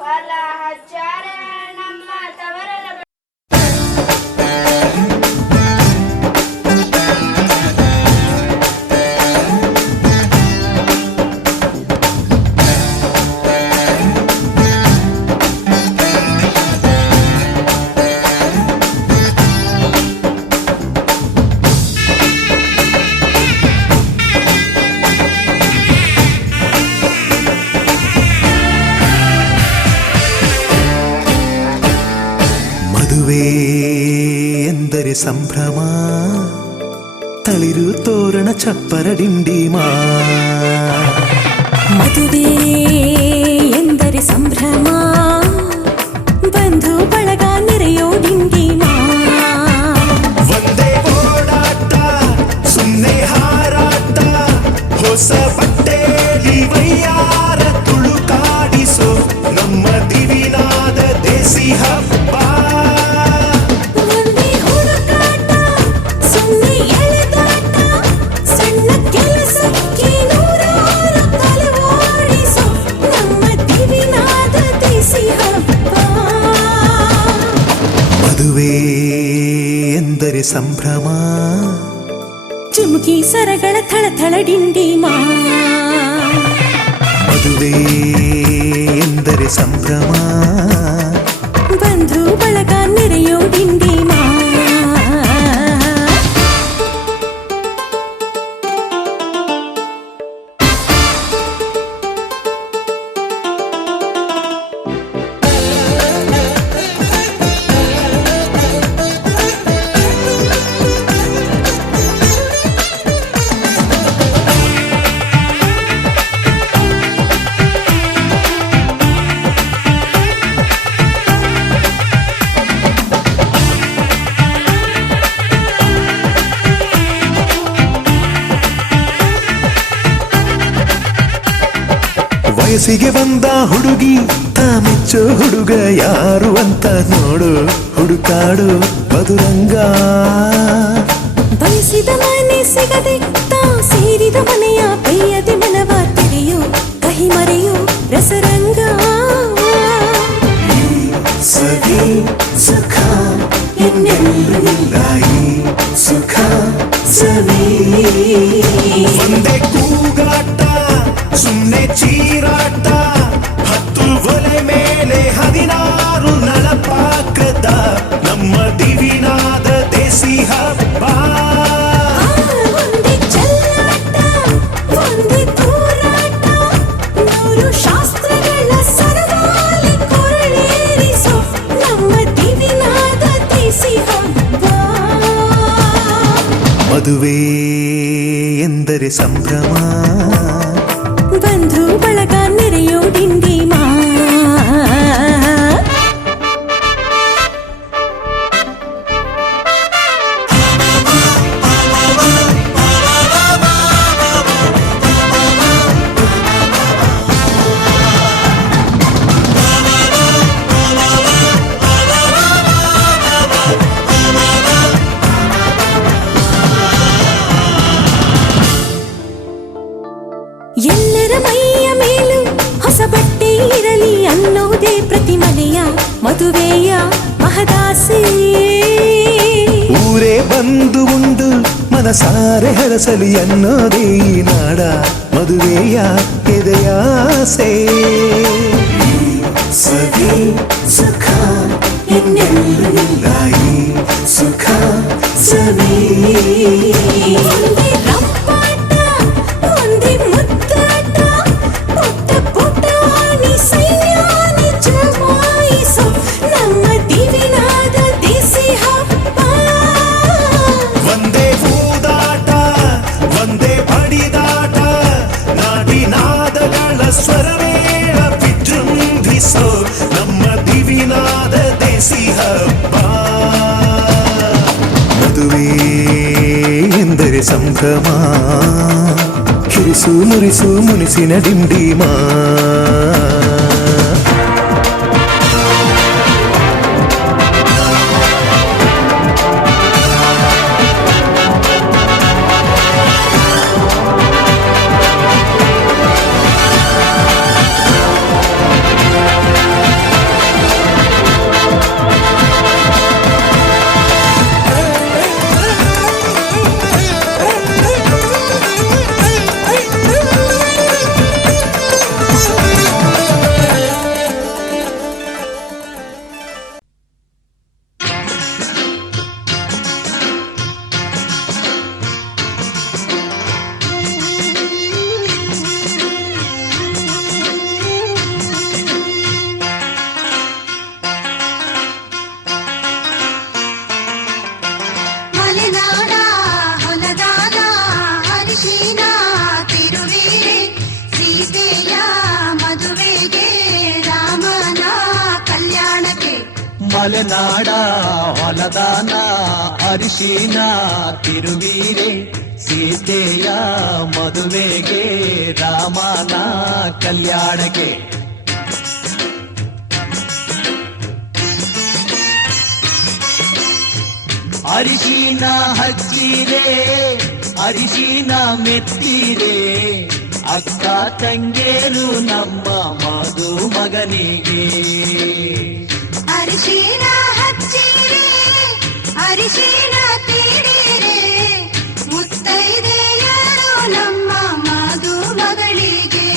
ಹೊಲ ಹಚ್ಚಾರ ಮದುವೆ ಎಂದರೆ ಸಂಭ್ರಮ, ತಳಿರು ತೋರಣ ಚಪ್ಪರ ಡಿಂಡಿಮಾ. ಮದುವೆ ಎಂದರೆ ಸಂಭ್ರಮ, ಬಂಧು ಬಳಗ ನೆರೆಯೋ ಡಿಂಡಿಮಾ. ಒಂದೇ ಓಡಾಟ ಸುಮ್ಮನೆ ಹಾರಾಟ, ಹೊಸ ಬಟ್ಟೆಲಿ ವೈಯಾರ ತುಳುಕಾಡಿಸೋ ನಮ್ಮ ದಿವಿನಾದ ದೇಸಿ ಹಬ್ಬ. ಒಂದೇ ಹುಡುಕಾಟ ಸುಮ್ಮನೆ ಎಳೆದಾಟ, ಸಣ್ಣ ಕೆಲಸಕ್ಕೆ ನೂರಾರು ತಲೆ ಓಡಿಸೋ ನಮ್ಮ ದಿವಿನಾದ ದೇಸಿ ಹಬ್ಬ. ಮದುವೆ ಎಂದರೆ ಸಂಭ್ರಮ, ಚುಮುಕಿ ಸರಗಳ ಥಳಥಳ ಡಿಂಡಿಮಾ. ಮದುವೆ ಎಂದರೆ ಸಂಭ್ರಮ, ಬಂಧು ಬಳಗ ನೆರೆಯೋ ಡಿಂಡಿಮಾ. ವಯಸ್ಸಿಗೆ ಬಂದ ಹುಡುಗಿ ತಾ ಮೆಚ್ಚೋ ಹುಡುಗ ಯಾರು ಅಂತ ನೋಡು, ಹುಡುಕಾಡು ಮಧುರಂಗ. ಬಯಸಿದ ಮನೆ ಸಿಗದೆ ತಾ ಸೇರಿದ ಮನೆಯ ಬೈಯದೆ ಮನವ ತೆರೆಯೋ ಕಹಿ ಮರೆಯೋ ರಸರಂಗ. ಸವಿ ಸುಖ ಇನ್ನೆಲ್ಲೂ ಇಲ್ಲ ಈ ಸುಖ ಸವಿ. ಒಂದೇ ಕೂಗಾಟ ಸುಮ್ಮನೆ ಚೀರಾಟ, ಹತ್ತು ಒಲೆ ಮೇಲೆ 16 ನಳಪಾಕದ ನಮ್ಮ ದಿವಿನಾದ ದೇಸಿ ಹಬ್ಬ. ಒಂದೇ ಚೆಲ್ಲಾಟ ಒಂದೇ ತೂರಾಟ, 100 ಶಾಸ್ತ್ರಗಳ ಸರಮಾಲೆ ಕೊರಳೇರಿಸೋ ನಮ್ಮ ದಿವಿನಾದ ದೇಸಿ ಹಬ್ಬ. ಮದುವೆ ಎಂದರೆ ಸಂಭ್ರಮ, ಬಂಧು ಬಳಗ ನೆರೆಯೋ ಡಿಂಡಿಮಾ. ಎಲ್ಲರ ಮೈಯ ಮೇಲೂ ಹೊಸ ಬಟ್ಟೆ ಇರಲಿ ಅನ್ನೋದೇ ಪ್ರತಿ ಮನೆಯ ಮದುವೆಯ ಮಹದಾಸೆ. ಊರೇ ಬಂದು ಉಂಡು ಮನಸಾರೆ ಹರಸಲಿ ಅನ್ನೋದೇ ಈ ನಾಡ ಮದುವೆಯ ಎದೆಯಾಸೆ. ಸವಿ ಸುಖ ಇನ್ನೆಲ್ಲೂ ಇಲ್ಲ ಈ ಸುಖ ಸವಿ. ಒಂದೇ ರಂಪಾಟ ಒಂದೇ ಮುದ್ದಾಟ, ಪುಟ್ಟ ಪುಟಾಣಿ ಸೈನ್ಯಾನಿ ಜಮಾಯಿಸೋ ನಮ್ಮ ದಿವಿನಾದ ದೇಸಿ ಹಬ್ಬ. ಒಂದೇ ಊದಾಟ ಒಂದೇ ಬಡಿದಾಟ, ನಾಡಿನಾದಗಳ ಸ್ವರವೇಳ ವಿಜೃಂಭಿಸೋ ನಮ್ಮ ದಿವಿನಾದ ದೇಸಿ ಹಬ್ಬ. ಮದುವೆ ಎಂದರೆ ಸಂಭ್ರಮ, ಕಿರಿಸು ಮುರಿಸು ಮುನಿಸಿನ ಡಿಂಡಿಮಾ. ಮಲೆನಾಡ ಹೊಲದಾನ ಅರಿಶಿನ ತಿರುವೀರೆ ಸೀತೆಯ ಮದುವೆಗೆ ರಾಮನ ಕಲ್ಯಾಣಕ್ಕೆ ಅರಿಶಿನ ಹಚ್ಚಿರೆ ಅರಿಶಿನ ಮೆತ್ತಿರೆ ಅಕ್ಕ ತಂಗೇರು ನಮ್ಮ ಮದುಮಗನಿಗೆ ಅರಿಶಿನ ಹಚ್ಚಿರೆ ಅರಿಶಿನ ತೀಡಿರೆ ಮುತ್ತೈದೆಯರು ನಮ್ಮ ಮದುಮಗಳಿಗೆ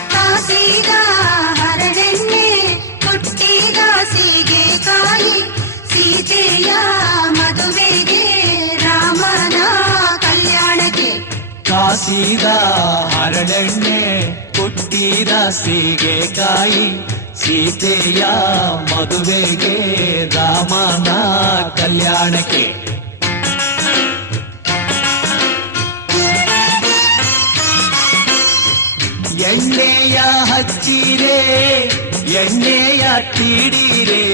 ಕಾಸಿಗ ಹರಳೆಣ್ಣೆ ಹುಟ್ಟಿದ ಸೀಗೆಕಾಯಿ ಸೀತೆಯ ಮದುವೆಗೆ ರಾಮನ ಕಲ್ಯಾಣಕ್ಕೆ ಕಾಸಿದ ಹರಳೆಣ್ಣೆ ಹುಟ್ಟಿದ ಸೀಗೆಕಾಯಿ ಸೀತೆಯ ಮದುವೆಗೆ ರಾಮನ ಕಲ್ಯಾಣಕ್ಕೆ ಎಣ್ಣೆಯ ಹಚ್ಚಿರೆ ಎಣ್ಣೆಯ ತೀಡಿರೆ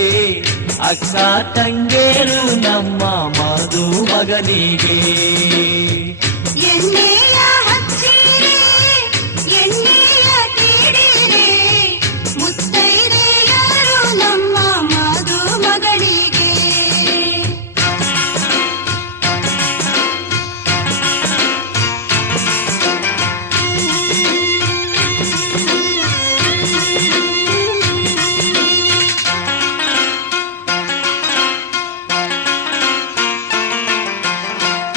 ಅಕ್ಕ ತಂಗೇರು ನಮ್ಮ ಮದುಮಗನಿಗೆ ಎಣ್ಣೆಯ ಹಚ್ಚಿರೆ ಎಣ್ಣೆಯ ತೀಡಿರೆ ಮುತ್ತೈದೆಯರು ನಮ್ಮ ಮದುಮಗಳಿಗೆ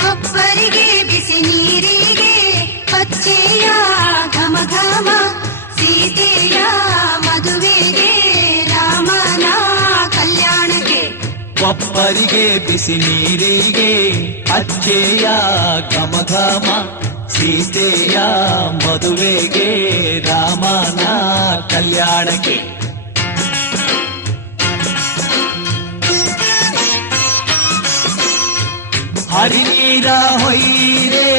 ಕೊಪ್ಪರಿಗೆ ಬಿಸಿ ನೀರಿಗೆ ಪಚ್ಚೆಯ ಘಮ ಘಮ ಸೀತೆಯ ಮದುವೆಗೆ ರಾಮನ ಕಲ್ಯಾಣಕ್ಕೆ ಕೊಪ್ಪರಿಗೆ ಬಿಸಿ ನೀರಿಗೆ ಅಚ್ಚೆಯ ಘಮ ಘಮ ಸೀತೆಯ ಮದುವೆಗೆ ರಾಮನ ಕಲ್ಯಾಣಕ್ಕೆ ಹರಿನೀರ ಹೊಯ್ಯಿರೆ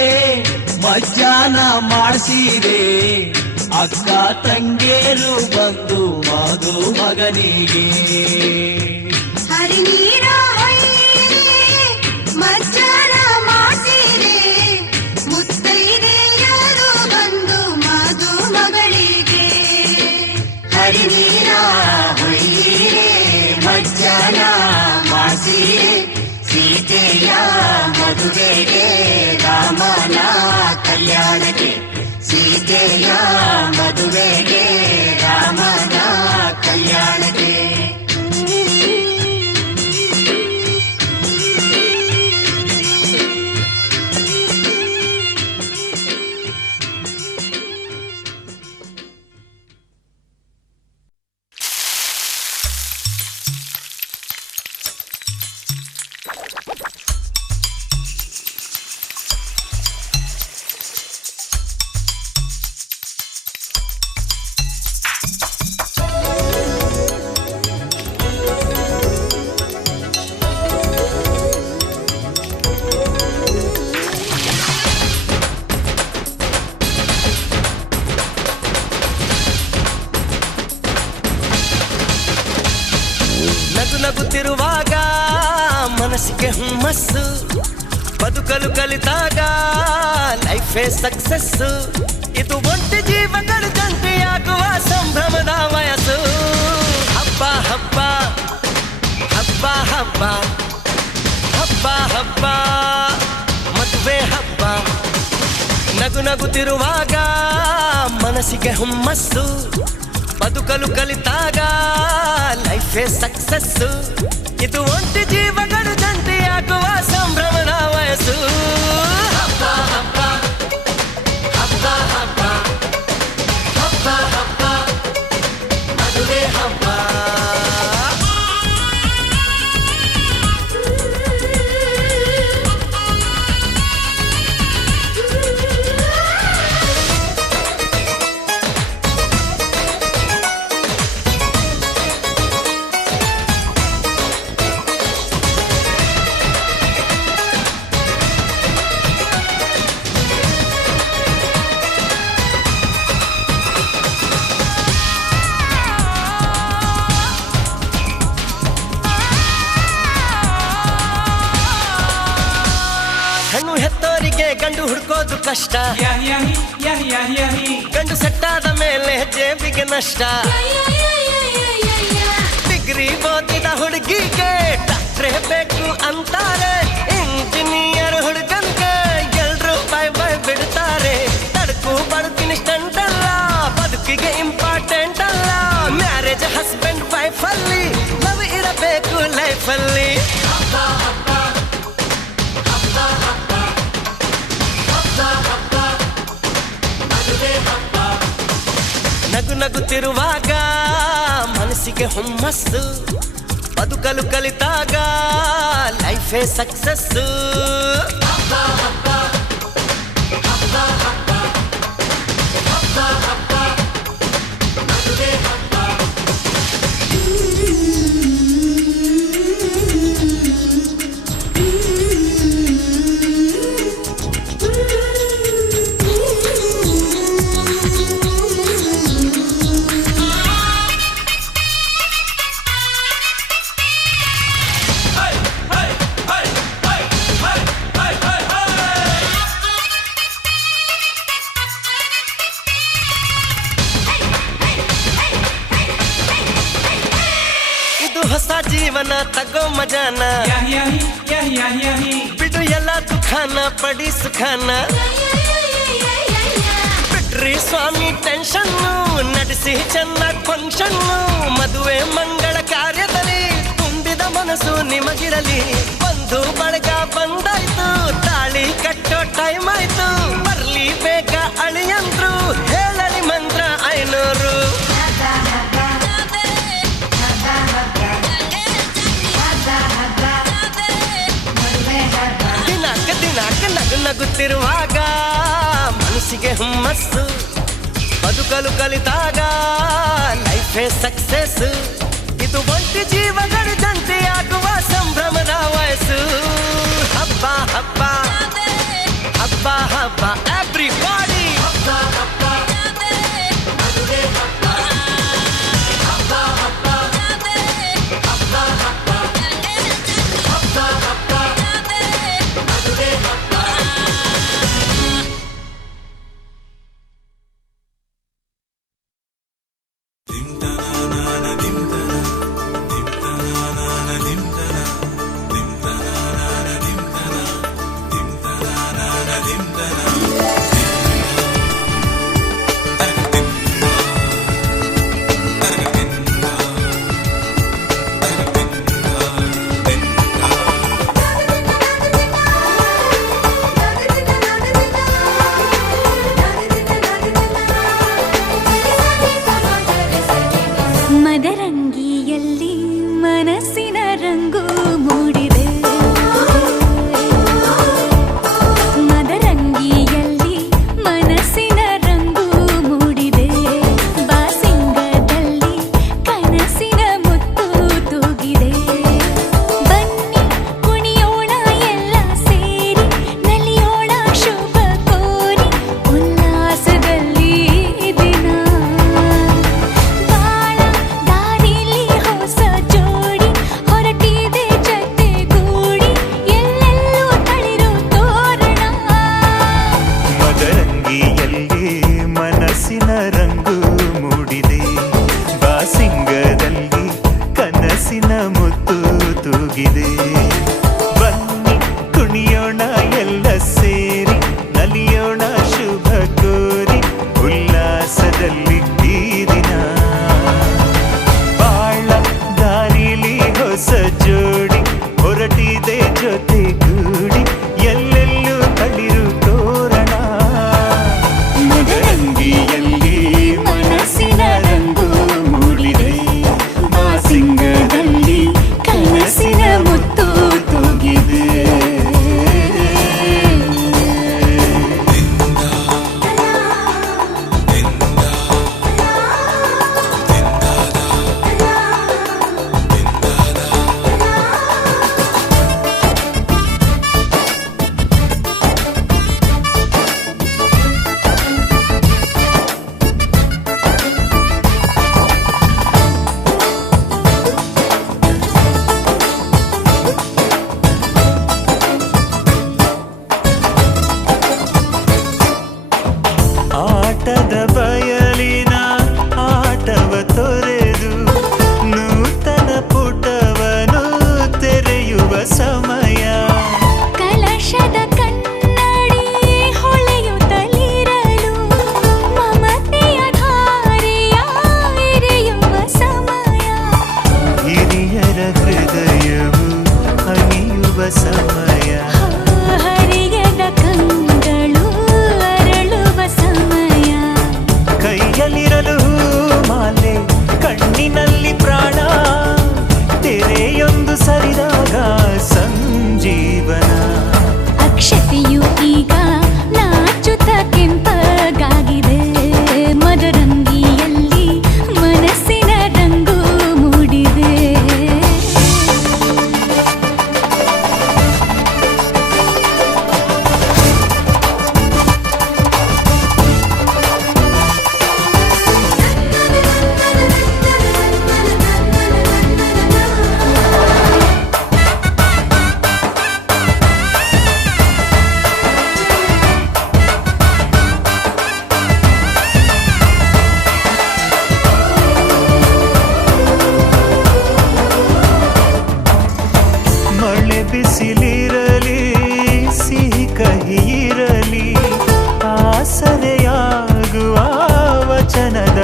ಮಜ್ಜಾನ ಮಾಡಿಸಿರೆ ಅಕ್ಕ ತಂಗೇರು ಬಂದು ಮದುಮಗನಿಗೆ ಹರಿನೀರ ಹೊಯ್ಯಿರೆ ಮಜ್ಜನ ಮಾಡಿಸಿರೆ ಮುತ್ತೈದೆಯರು ಬಂದು ಮದುಮಗಳಿಗೆ ಹರಿನೀರ ಹೊಯ್ಯಿರೆ ಮಜ್ಜನ ಮಾಡಿಸಿರೆ ಸೀತೆಯ ಮದುವೆಗೆ ರಾಮನ ಕಲ್ಯಾಣಕ್ಕೆ ಸೀತೆಯ ಮದುವೆಗೆ ರಾಮನ ಕಲ್ಯಾಣಕ್ಕೆ ನಗುತ್ತಿರುವಾಗ ಮನಸ್ಸಿಗೆ ಹುಮ್ಮಸ್ಸು ಬದುಕಲು ಕಲಿತಾಗ ಲೈಫೇ ಸಕ್ಸಸ್ ಇದು ಒಂಟಿ ಜೀವಗಳು ಜಂಟಿಯಾಗುವ ಸಂಭ್ರಮದ ವಯಸ್ಸು ಹಬ್ಬ ಹಬ್ಬ ಹಬ್ಬ ಹಬ್ಬ ಹಬ್ಬ ಹಬ್ಬ ಮದುವೆ ಹಬ್ಬ ನಗುತ್ತಿರುವಾಗ ಮನಸ್ಸಿಗೆ ಹುಮ್ಮಸ್ಸು ಬದುಕಲು ಕಲಿತಾಗ ಲೈಫೇ ಸಕ್ಸಸ್ಸು ಇದು ಒಂಟಿ ಜೀವಗಳು ಜಂಟಿಯಾಗುವ ಸಂಭ್ರಮದ ವಯಸ್ಸು ಹಬ್ಬ ಹಬ್ಬ ಹಬ್ಬ ಹಬ್ಬ ಹಬ್ಬ ಹಬ್ಬ ಮದುವೆ ಹಬ್ಬ ಸಿಗೋದು ಕಷ್ಟ, ಗಂಡು ಸೆಟ್ಟಾದ ಮೇಲೆ ಜೇಬಿಗೆ ನಷ್ಟ. ಡಿಗ್ರಿ ಓದಿದ ಹುಡುಗಿಗೆ ಡಾಕ್ಟ್ರೇ ಬೇಕು ಅಂತಾರೆ, ಇಂಜಿನಿಯರ್ ಹುಡುಗನ್ಗೆ ಎಲ್ರು ಬಾಯ್ ಬಾಯ್ ಬಿಡ್ತಾರೆ. ತಡಕು ಬದುಕಿನ ಸ್ಟಂಟ್ ಅಲ್ಲ, ಬದುಕಿಗೆ ಇಂಪಾರ್ಟೆಂಟ್ ಅಲ್ಲ. ಮ್ಯಾರೇಜ್ ಹಸ್ಬೆಂಡ್ ವೈಫ್ ಅಲ್ಲಿ ಲವ್ ಇರಬೇಕು ಲೈಫ್ ಅಲ್ಲಿ. ನಗು ನಗುತ್ತಿರುವಾಗ ಮನಸ್ಸಿಗೆ ಹುಮ್ಮಸ್ಸು, ಬದುಕಲು ಕಲಿತಾಗ ಲೈಫೇ ಸಕ್ಸಸ್ಸು. ಹೊಸ ಜೀವನ ತಗೋ ಮಜಾನ, ಬಿಡು ಎಲ್ಲ ದುಃಖಾನ ಪಡಿ ಸುಖಾನ. ಬಿಟ್ರಿ ಸ್ವಾಮಿ ಟೆನ್ಷನ್ನು, ನಡೆಸಿ ಚೆನ್ನಾಗಿ ಫಂಕ್ಷನ್ನು. ಮದುವೆ ಮಂಗಳ ಕಾರ್ಯದಲ್ಲಿ ತುಂಬಿದ ಮನಸ್ಸು ನಿಮಗಿರಲಿ. ಬಂಧು ಬಳಗ ಬಂದಾಯ್ತು, ತಾಳಿ ಕಟ್ಟೋ ಟೈಮ್ ಆಯ್ತು. ಬರ್ಲಿ ಬೇಗ ಅಳಿಯಂದ್ರು, ಹೇಳಲಿ ಮಂತ್ರ 500. ನಗು ನಗುತ್ತಿರುವಾಗ ಮನಸ್ಸಿಗೆ ಹುಮ್ಮಸ್ಸು, ಬದುಕಲು ಕಲಿತಾಗ ಲೈಫೇ ಸಕ್ಸಸ್. ಇದು ಒಂಟಿ ಜೀವಗಳು ಜಂಟಿಯಾಗುವ ಸಂಭ್ರಮದ ವಯಸ್ಸು. ಹಬ್ಬ ಹಬ್ಬ ಹಬ್ಬ ಹಬ್ಬ ಎವ್ರಿಬಾಡಿ. dim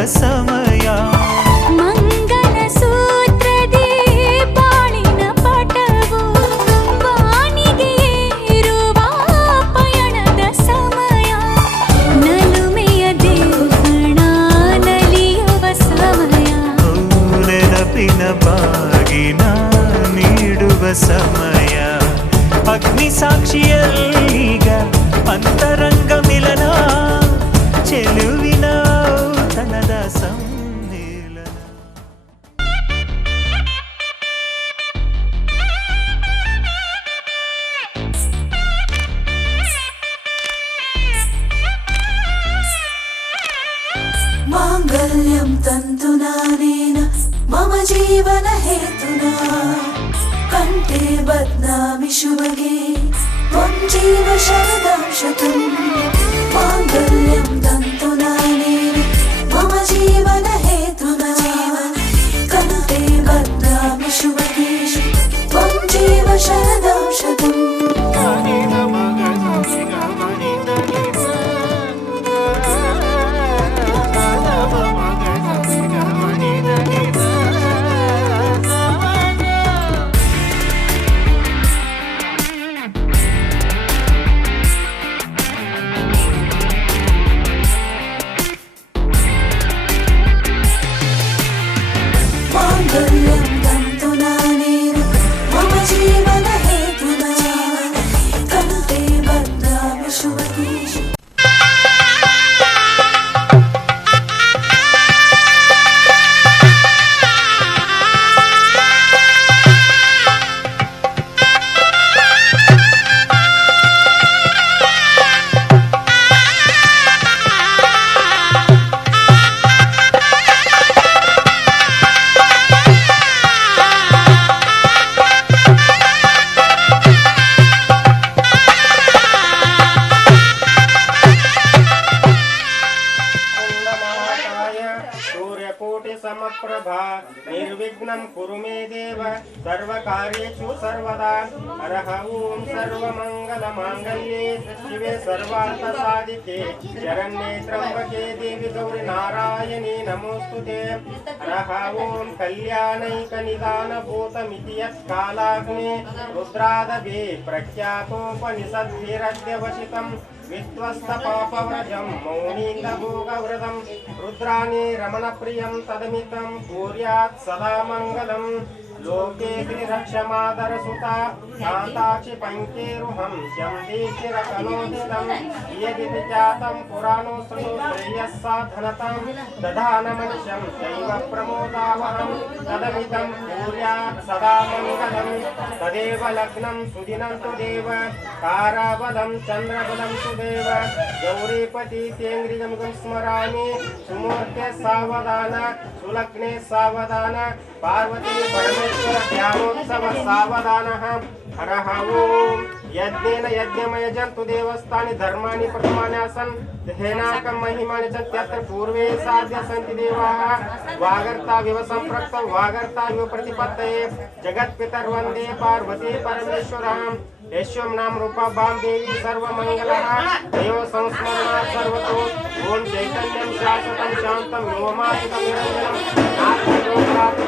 ಸಮಯ. ಮಂಗಲ ಸೂತ್ರದಿ ಬಾಳಿನ ಪಟವು ಬಾನಿಗೆ ಏರುವ ಪಯಣದ ಸಮಯ. ನಲುಮೆಯ ದೇವಣ ನಲಿಯುವ ಸಮಯ. ನೆನಪಿನ ಬಾಗಿನ ನೀಡುವ ಸಮಯ. ಅಗ್ನಿ ಸಾಕ್ಷಿಯಲ್ಲೀಗ ಅಂತರಂಗ ಮಿಲನ, ಚೆಲುವಿನ ತನದ ಸಮ್ಮೇಳನ. ಮಾಂಗಲ್ಯಂ ತಂತುನಾನೇನ ಮಮ ಜೀವನ ಹೇತುನಾ ಕಂಠೆ ಬದ್ನಾಮಿ ಶುಭಗೆ ತ್ವಂ ಜೀವ ಶರದಾಂ ಶತಂ. ಮಾಂಗಲ್ಯಂ ತಂತುನಾನೇನ ಮಮ ಜೀವನ ಹೇತುನಾ ಕಂಠೆ ಬದ್ನಾಮಿ ಶುಭಗೆ ತ್ವಂ ಜೀವ ಶರದಾಂ ಶತಂ. ಮಾಂಗಲ್ಯಂ ತಂತುನಾನೇನ ಮಮ ಜೀವನ ಹೇತುನಾ ಕಂಠೆ ಬದ್ನಾಮಿ ಶುಭಗೆ. समप्रभा निर्विघ्नं कुरु मे देव सर्वकार्येषु सर्वदा. हरः ॐ सर्वमङ्गलमाङ्गल्ये शिवे सर्वार्थसाधिके शरण्ये त्र्यम्बके देवी गौरि नारायणी नमोऽस्तुते. हरः ॐ कल्याणैकनिदानभूतमिति यत्कालाग्ने रुद्रादभे प्रख्यातोपनिषद्भिरद्यवसितं विध्वस्तपापव्रजं मौनीन्दभोगव्रतं रुद्राणि रमणप्रियं तदमितं कुर्यात् सदा मङ्गलम्. लोके गिरिरक्षमादरसुता शान्ताक्षि पङ्केरुहं शम्दीशिरकनोदितं यदिति जातं पुराणो शृणु श्रेयः साधनतं दधानमनिशं दैव प्रमोदावहं तदमितं कुर्यात् सदा मङ्गलम्. तदेव लग्नं सुदिनं तु देव ताराबलं चन्द्रबलं तु देव गौरीपति तेङ्ग्रिजं स्मरामि. सुमूर्ते सावधान सुलग्ने सावधान पार्वती परमेश्वर ध्यानोत्सव सावधानः. हरः ॐ यज्ञेन यज्ञमय जन्तु देवस्थानि धर्माणि प्रथमानि आसन् हेनाकं महिमानि च तत्र पूर्वे साध्य सन्ति देवाः. वागर्ताविव सम्पृक्तौ वागर्ताविव प्रतिपत्तये जगत्पितर्वन्दे पार्वती परमेश्वरः. यस्यों नाम रूपाभां देवी सर्वमङ्गलः देव संस्मरणात् सर्वतो. ॐ चैतन्यं शाश्वतं शान्तं व्योमात्मकं निरञ्जनं नास्तिलोकात्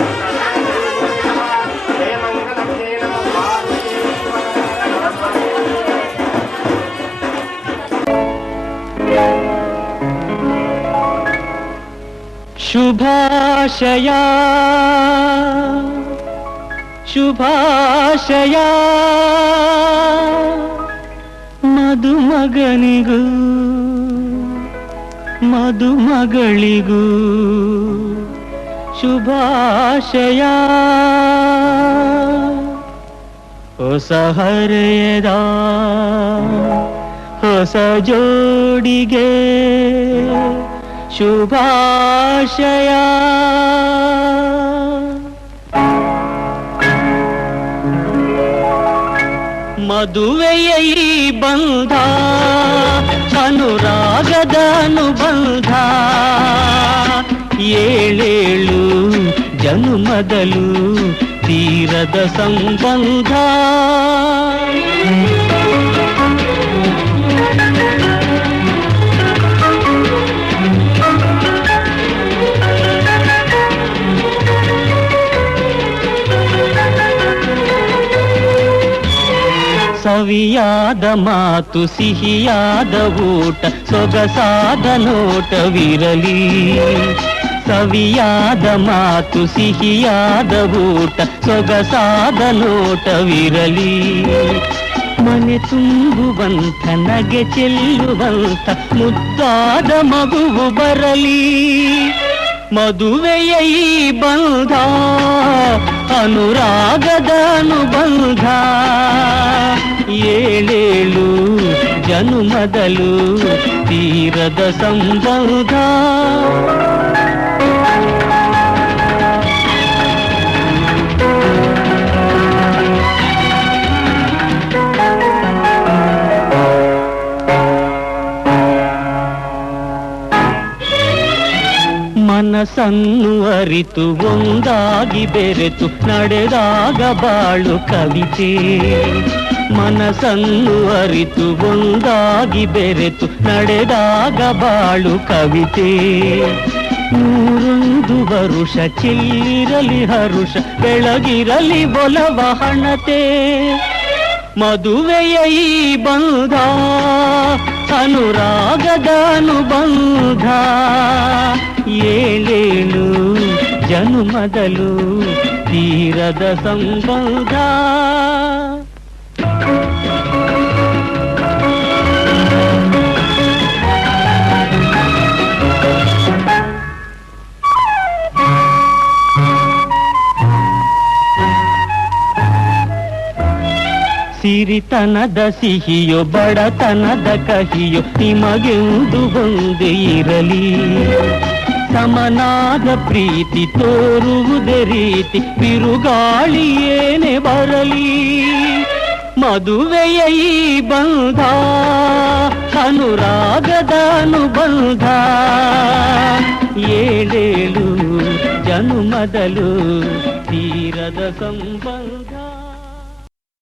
जय मङ्गलं जय नमः पार्वती ಶುಭಾಶಯ ಶುಭಾಶಯ ಮದುಮಗನಿಗೂ ಮದುಮಗಳಿಗೂ ಶುಭಾಶಯ. ಹೊಸ ಹರೆಯದ ಹೊಸ ಜೋಡಿಗೆ ಶುಭಾಶಯ. ಮದುವೆಯ ಈ ಬಂಧ ಅನುರಾಗದ ಅನುಬಂಧ ಏಳೇಳು ಜನುಮದಲು ತೀರದ ಸಂಬಂಧ. ಸವಿಯಾದ ಮಾತು ಸಿಹಿಯಾದ ಊಟ ಸೊಗಸಾದ ನೋಟವಿರಲಿ ಸವಿಯಾದ ಮಾತು ಸಿಹಿಯಾದ ಊಟ ಸೊಗಸಾದ ನೋಟವಿರಲಿ ಮನೆ ತುಂಬುವಂತ ನಗೆ ಚೆಲ್ಲುವಂತ ಮುದ್ದಾದ ಮಗುವು ಬರಲಿ ಮದುವೆಯ ಈ ಬಂಧ ಅನುರಾಗದ ಅನುಬಂಧ ಏಳೇಳು ಜನುಮದಲು ತೀರದ ಸಂಬಂಧ ಮನಸ್ಸನ್ನು ಅರಿತು ಒಂದಾಗಿ ಬೆರೆತು ನಡೆದಾಗ ಬಾಳು ಕವಿತೆ ಮನಸ್ಸನ್ನು ಅರಿತು ಒಂದಾಗಿ ಬೆರೆತು ನಡೆದಾಗ ಬಾಳು ಕವಿತೆ 101 ವರುಷ ಚಿಲ್ಲಿರಲಿ ಹರುಷ ಬೆಳಗಿರಲಿ ಒಲವ ಹಣತೆ ಮದುವೆಯ ಈ ಬಂಧ ಅನುರಾಗದ ಅನುಬಂಧ ಏಳೇಳು ಜನುಮದಲು ತೀರದ ಸಂಬಂಧ ಸಿರಿತನದ ಸಿಹಿಯೋ ಬಡತನದ ಕಹಿಯೋ ನಿಮಗೆಂದು ಒಂದೇ ಇರಲಿ ಸಮನಾದ ಪ್ರೀತಿ ತೋರುವುದೇ ರೀತಿ ಬಿರುಗಾಳಿ ಏನೇ ಬರಲಿ ಮದುವೆಯ ಈ ಬಂಧ ಅನುರಾಗದ ಅನುಬಂಧ ಏಳೇಳು ಜನುಮದಲು ತೀರದ ಸಂಬಂಧ